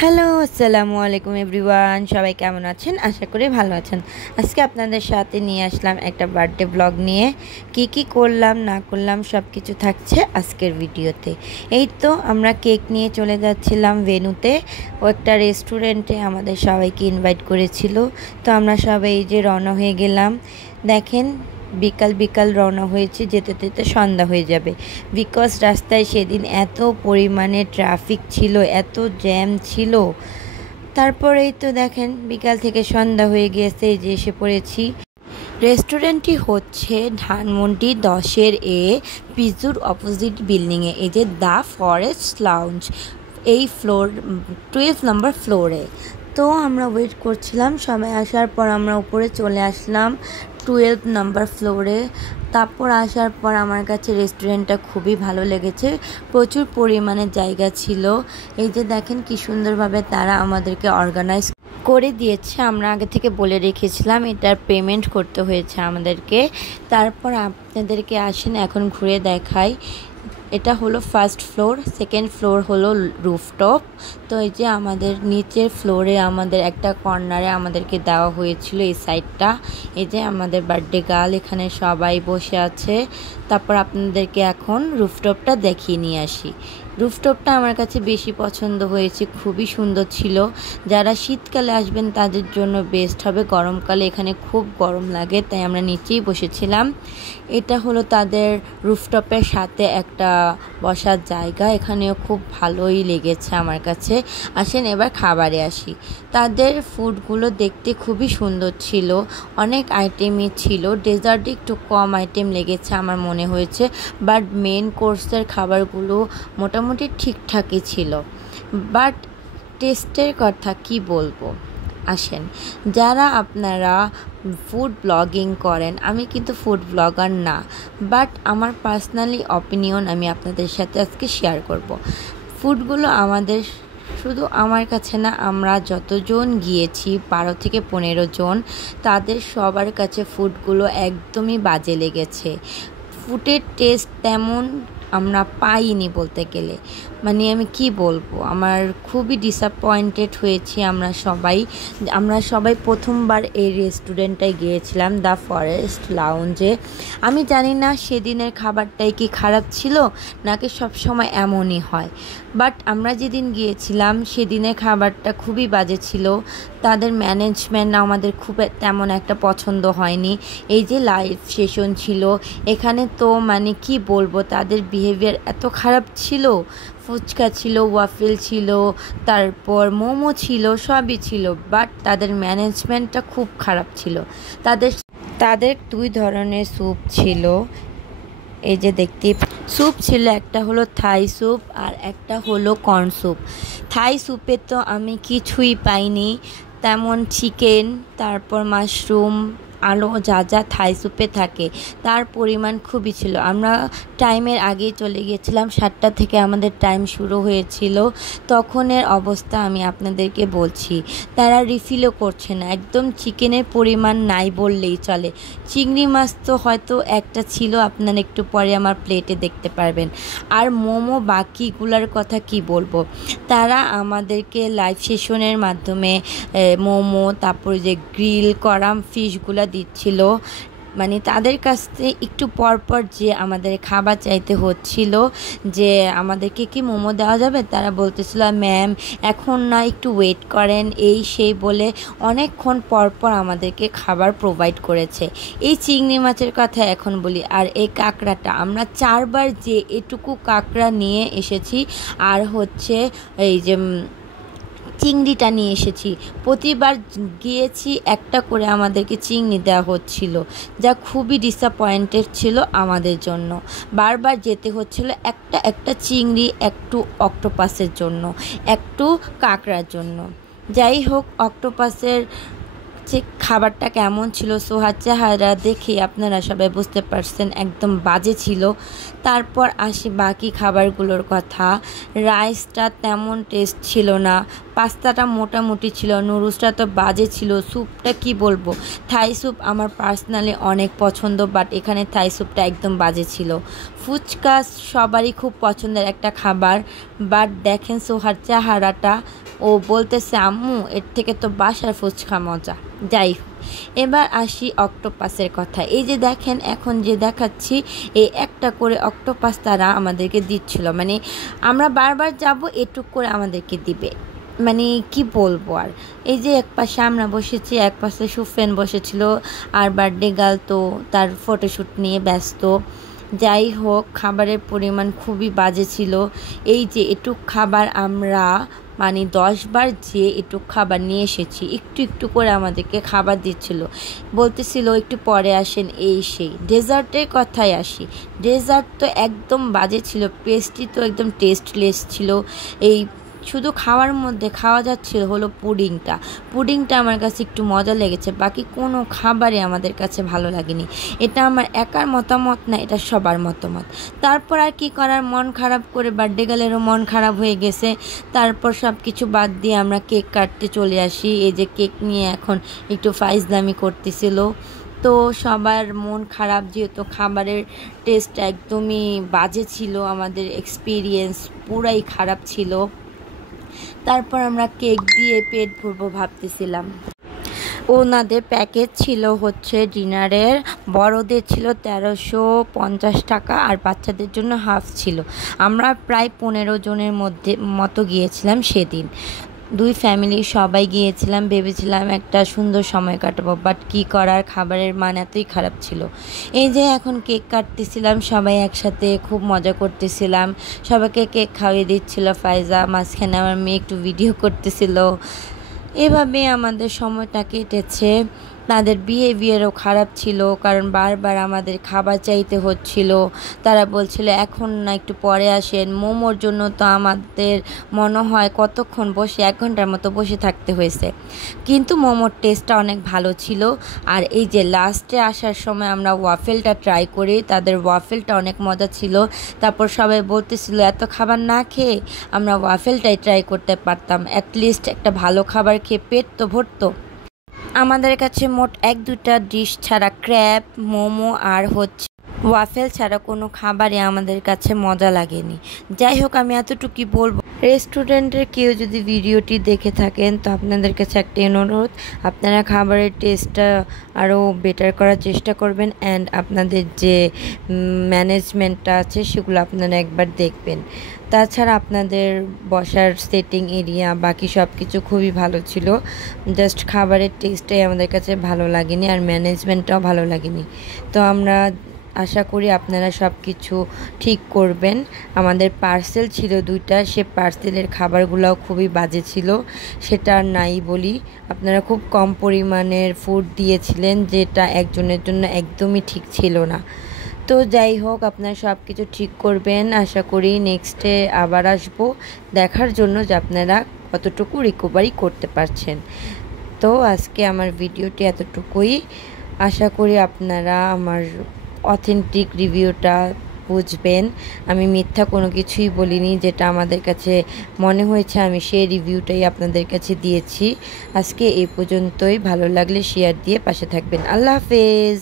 Hello, আসসালামু আলাইকুম everyone. সবাই কেমন আছেন? আশা করি ভালো আছেন। আজকে আপনাদের সাথে নিয়ে আসলাম একটা বার্থডে ব্লগ নিয়ে। কি করলাম না করলাম সব কিছু থাকছে আজকের ভিডিওতে। এই তো আমরা কেক নিয়ে চলে যাচ্ছিলাম ভেন্যুতে। ও একটা রেস্টুরেন্টে আমাদের সবাইকে ইনভাইট করেছিল। তো আমরা সবাই এই যে রওনা হয়ে গেলাম। দেখেন বিকাল বিকাল রওনা হয়েছে, যেতে যেতে সন্ধ্যা হয়ে যাবে। বিকজ রাস্তায় সেদিন এত পরিমাণে ট্রাফিক ছিল, এত জ্যাম ছিল। তারপরেই তো দেখেন বিকাল থেকে সন্ধ্যা হয়ে গিয়েছে, এই যে এসে পড়েছি। রেস্টুরেন্টটি হচ্ছে ধানমন্ডি 10-এ পিজুর অপোজিট বিল্ডিংয়ে, এই যে দ্য ফরেস্ট লাউঞ্জ, এই ফ্লোর 12 নম্বর ফ্লোরে। তো আমরা ওয়েট করছিলাম, সবাই আসার পর আমরা উপরে চলে আসলাম 12 নম্বর ফ্লোরে। তারপর আসার পর আমার কাছে রেস্টুরেন্টটা খুবই ভালো লেগেছে, প্রচুর পরিমাণে জায়গা ছিল। এই যে দেখেন কি সুন্দরভাবে তারা আমাদেরকে অর্গানাইজ করে দিয়েছে। আমরা আগে থেকে বলে রেখেছিলাম এটার পেমেন্ট করতে হয়েছে আমাদেরকে। তারপর আপনাদেরকে আসেন এখন ঘুরে দেখাই। এটা হলো ফার্স্ট ফ্লোর, সেকেন্ড ফ্লোর হলো রুফটপ। তো এই যে আমাদের নিচের ফ্লোরে আমাদের একটা কর্নারে আমাদেরকে দেওয়া হয়েছিল এই সাইডটা। এই যে আমাদের বার্থডে গার্ল এখানে সবাই বসে আছে। তারপর আপনাদেরকে এখন রুফটপটা দেখিয়ে নিয়ে আসি। রুফটপটা আমার কাছে বেশি পছন্দ হয়েছে, খুবই সুন্দর ছিল। যারা শীতকালে আসবেন তাদের জন্য বেস্ট হবে, গরমকালে এখানে খুব গরম লাগে, তাই আমরা নিচেই বসেছিলাম। এটা হলো তাদের রুফটপের সাথে একটা বসার জায়গা, এখানেও খুব ভালোই লেগেছে আমার কাছে। আসেন এবার খাবারে আসি। তাদের ফুডগুলো দেখতে খুবই সুন্দর ছিল, অনেক আইটেমই ছিল। ডেজার্টে একটু কম আইটেম লেগেছে আমার মনে হয়েছে, বাট মেন কোর্সের খাবারগুলো মোটামুটি ঠিকঠাকই ছিল। বাট টেস্টের কথা কি বলবো, আসেন যারা আপনারা ফুড ব্লগিং করেন, আমি কিন্তু ফুড ব্লগার না, বাট আমার পার্সোনালি অপিনিয়ন আমি আপনাদের সাথে আজকে শেয়ার করব। ফুডগুলো আমাদের শুধু আমার কাছে না, আমরা যতজন গিয়েছি 12 থেকে 15 জন, তাদের সবার কাছে ফুডগুলো একদমই বাজে লেগেছে। ফুডের টেস্ট তেমন আমরা পাইনি বলতে গেলে। মানে আমি কি বলবো, আমার খুবই ডিসঅ্যাপয়েন্টেড হয়েছি। আমরা সবাই প্রথমবার এই রেস্টুরেন্টটায় গিয়েছিলাম, দ্য ফরেস্ট লাউঞ্জে। আমি জানি না সেদিনের খাবারটাই কি খারাপ ছিল নাকি সব সময় এমনই হয়, বাট আমরা যেদিন গিয়েছিলাম সেদিনের খাবারটা খুবই বাজে ছিল। তাদের ম্যানেজমেন্ট আমাদের খুব তেমন একটা পছন্দ হয়নি। এই যে লাইভ সেশন ছিল এখানে, তো মানে কি বলবো, তাদের বিহেভিয়ার এত খারাপ ছিল। ফুচকা ছিল, ওয়াফেল ছিল, তারপর মোমো ছিল, সবই ছিল, বাট তাদের ম্যানেজমেন্টটা খুব খারাপ ছিল। তাদের 2 ধরনের স্যুপ ছিল, এই যে দেখতে স্যুপ ছিল, একটা হলো থাই স্যুপ আর একটা হলো কর্ন স্যুপ। থাই স্যুপে তো আমি কিছুই পাইনি, তেমন চিকেন, তারপর মাশরুম, আলু যা যা থাই স্যুপে থাকে তার পরিমাণ খুবই ছিল। আমরা টাইমের আগেই চলে গিয়েছিলাম, 7টা থেকে আমাদের টাইম শুরু হয়েছিল। তখনের অবস্থা আমি আপনাদেরকে বলছি, তারা রিফিলও করছে না, একদম চিকেনের পরিমাণ নাই বললেই চলে। চিংড়ি মাছ তো হয়তো একটা ছিল, আপনারা একটু পরে আমার প্লেটে দেখতে পারবেন। আর মোমো বাকিগুলোর কথা কি বলবো, তারা আমাদেরকে লাইভ সেশনের মাধ্যমে মোমো, তারপরে যে গ্রিল করা ফিশগুলো দিচ্ছিল। মানে তাদের কাছ থেকে একটু পরপর যে আমাদের খাবার চাইতে হচ্ছিল যে আমাদেরকে কি মোমো দেওয়া যাবে, তারা বলতেছিল ম্যাম এখন না, একটু ওয়েট করেন, এই সেই বলে অনেকক্ষণ পরপর আমাদেরকে খাবার প্রোভাইড করেছে। এই চিংড়ি মাছের কথা এখন বলি, আর এই কাঁকড়াটা আমরা 4বার যে এটুকু কাঁকড়া নিয়ে এসেছি, আর হচ্ছে এই যে চিংড়িটা নিয়ে এসেছি। প্রতিবার গিয়েছি একটা করে আমাদেরকে চিংড়ি দেওয়া হচ্ছিল, যা খুবই ডিসঅ্যাপয়েন্টেড ছিল আমাদের জন্য। বারবার যেতে হচ্ছিল একটা চিংড়ি, একটু অক্টোপাসের জন্য, একটু কাঁকড়ার জন্য। যাই হোক, অক্টোপাসের যে খাবারটা কেমন ছিল, সোহার চেহারা দেখে আপনারা সবাই বুঝতে পারছেন একদম বাজে ছিল। তারপর আসি বাকি খাবারগুলোর কথা। রাইসটা তেমন টেস্ট ছিল না, পাস্তাটা মোটামুটি ছিল, নুডলসটা তো বাজে ছিল, স্যুপটা কি বলবো, থাই স্যুপ আমার পার্সোনালি অনেক পছন্দ, বাট এখানে থাই স্যুপটা একদম বাজে ছিল। ফুচকা সবারই খুব পছন্দের একটা খাবার, বাট দেখেন সোহার চেহারাটা ও বলতেছে আম্মু এর থেকে তো বাসার ফুচকা মজা। যাই হোক, এবার আসি অক্টোপাসের কথা। এই যে দেখেন এখন যে দেখাচ্ছি, এই একটা করে অক্টোপাস তারা আমাদেরকে দিচ্ছিল, মানে আমরা বারবার যাব এটুক করে আমাদেরকে দিবে, মানে কি বলবো আর। এই যে এক পাশে আমরা বসেছি, এক পাশে সুফেন বসেছিল, আর বার্থডে গার্ল তো তার ফটোশ্যুট নিয়ে ব্যস্ত। যাই হোক, খাবারের পরিমাণ খুবই বাজে ছিল। এই যে এটুক খাবার আমরা মানে 10 বার যে এটুক খাবার নিয়ে এসেছি, একটু একটু করে আমাদেরকে খাবার দিচ্ছিল, বলতেছিল একটু পরে আসেন এই সেই। ডেজার্টের কথায় আসি, ডেজার্ট তো একদম বাজে ছিল, পেস্ট্রি তো একদম টেস্টলেস ছিল। এই শুধু খাওয়ার মধ্যে খাওয়া যাচ্ছিল হলো পুডিংটা আমার কাছে একটু মজা লেগেছে, বাকি কোনো খাবারই আমাদের কাছে ভালো লাগেনি। এটা আমার একার মতামত না, এটা সবার মতামত। তারপর আর কি করার, মন খারাপ করে বার্থডে গার্লেরও মন খারাপ হয়ে গেছে। তারপর সব কিছু বাদ দিয়ে আমরা কেক কাটতে চলে আসি। এই যে কেক নিয়ে এখন একটু ফাইজলামি করতেছিল। তো সবার মন খারাপ, যেহেতু খাবারের টেস্ট একদমই বাজে ছিল, আমাদের এক্সপিরিয়েন্স পুরাই খারাপ ছিল। তারপর আমরা কেক দিয়ে পেট ভরবো ভাবতেছিলাম। ওনাদের প্যাকেজ ছিল হচ্ছে ডিনারের, বড়দের ছিল 1350 টাকা আর বাচ্চাদের জন্য হাফ ছিল। আমরা প্রায় 15 জনের মতো গিয়েছিলাম সেদিন, 2 ফ্যামিলি সবাই গিয়েছিলাম, ভেবেছিলাম একটা সুন্দর সময় কাটাবো, বাট কী করার, খাবারের মান এতই খারাপ ছিল। এই যে এখন কেক কাটতেছিলাম, সবাই একসাথে খুব মজা করতেছিলাম, সবাইকে কেক খাইয়ে দিচ্ছিল ফাইজা, মাঝখানে আমার মেয়ে একটু ভিডিও করতেছিল। এভাবে আমাদের সময়টা কেটেছে। তাদের বিহেভিয়ারও খারাপ ছিল, কারণ বারবার আমাদের খাবার চাইতে হচ্ছিল। তারা বলছিল এখন না, একটু পরে আসেন। মোমোর জন্য তো আমাদের মনে হয় কতক্ষণ বসে, 1 ঘন্টার মতো বসে থাকতে হয়েছে, কিন্তু মোমোর টেস্টটা অনেক ভালো ছিল। আর এই যে লাস্টে আসার সময় আমরা ওয়াফেলটা ট্রাই করি, তাদের ওয়াফেলটা অনেক মজা ছিল। তারপর সবাই বলতেছিল এত খাবার না খেয়ে আমরা ওয়াফেলটাই ট্রাই করতে পারতাম, অ্যাটলিস্ট একটা ভালো খাবার খেয়ে পেট তো ভরতো। আমাদের কাছে মোট 1-2টা ডিশ ছাড়া, ক্র্যাব, মোমো আর হচ্ছে ওয়াফেল ছাড়া কোনো খাবারই আমাদের কাছে মজা লাগেনি। যাই হোক, আমি এতটুকুই বলবো, রেস্টুরেন্টের কেউ যদি ভিডিওটি দেখে থাকেন তো আপনাদের কাছে একটা অনুরোধ, আপনারা খাবারের টেস্টটা আরও বেটার করার চেষ্টা করবেন, অ্যান্ড আপনাদের যে ম্যানেজমেন্টটা আছে সেগুলো আপনারা একবার দেখবেন। তাছাড়া আপনাদের বসার সেটিং এরিয়া বাকি সব কিছু খুবই ভালো ছিল, জাস্ট খাবারের টেস্টটাই আমাদের কাছে ভালো লাগেনি, আর ম্যানেজমেন্টটাও ভালো লাগেনি। তো আমরা আশা করি আপনারা সব কিছু ঠিক করবেন। আমাদের পার্সেল ছিল 2টা, সে পার্সেলের খাবারগুলোও খুবই বাজে ছিল, সেটা আর নাই বলি। আপনারা খুব কম পরিমাণের ফুড দিয়েছিলেন, যেটা একজনের জন্য একদমই ঠিক ছিল না। তো যাই হোক, আপনারা সব কিছু ঠিক করবেন। আশা করি নেক্সটে আবার আসবো দেখার জন্য যে আপনারা কতটুকু রিকভারি করতে পারছেন। তো আজকে আমার ভিডিওটি এতটুকুই। আশা করি আপনারা আমার অথেন্টিক রিভিউটা বুঝবেন। আমি মিথ্যা কোনো কিছুই বলিনি, যেটা আমাদের কাছে মনে হয়েছে আমি সেই রিভিউটাই আপনাদের কাছে দিয়েছি। আজকে এই পর্যন্তই। ভালো লাগলে শেয়ার দিয়ে পাশে থাকবেন। আল্লাহ হাফেজ।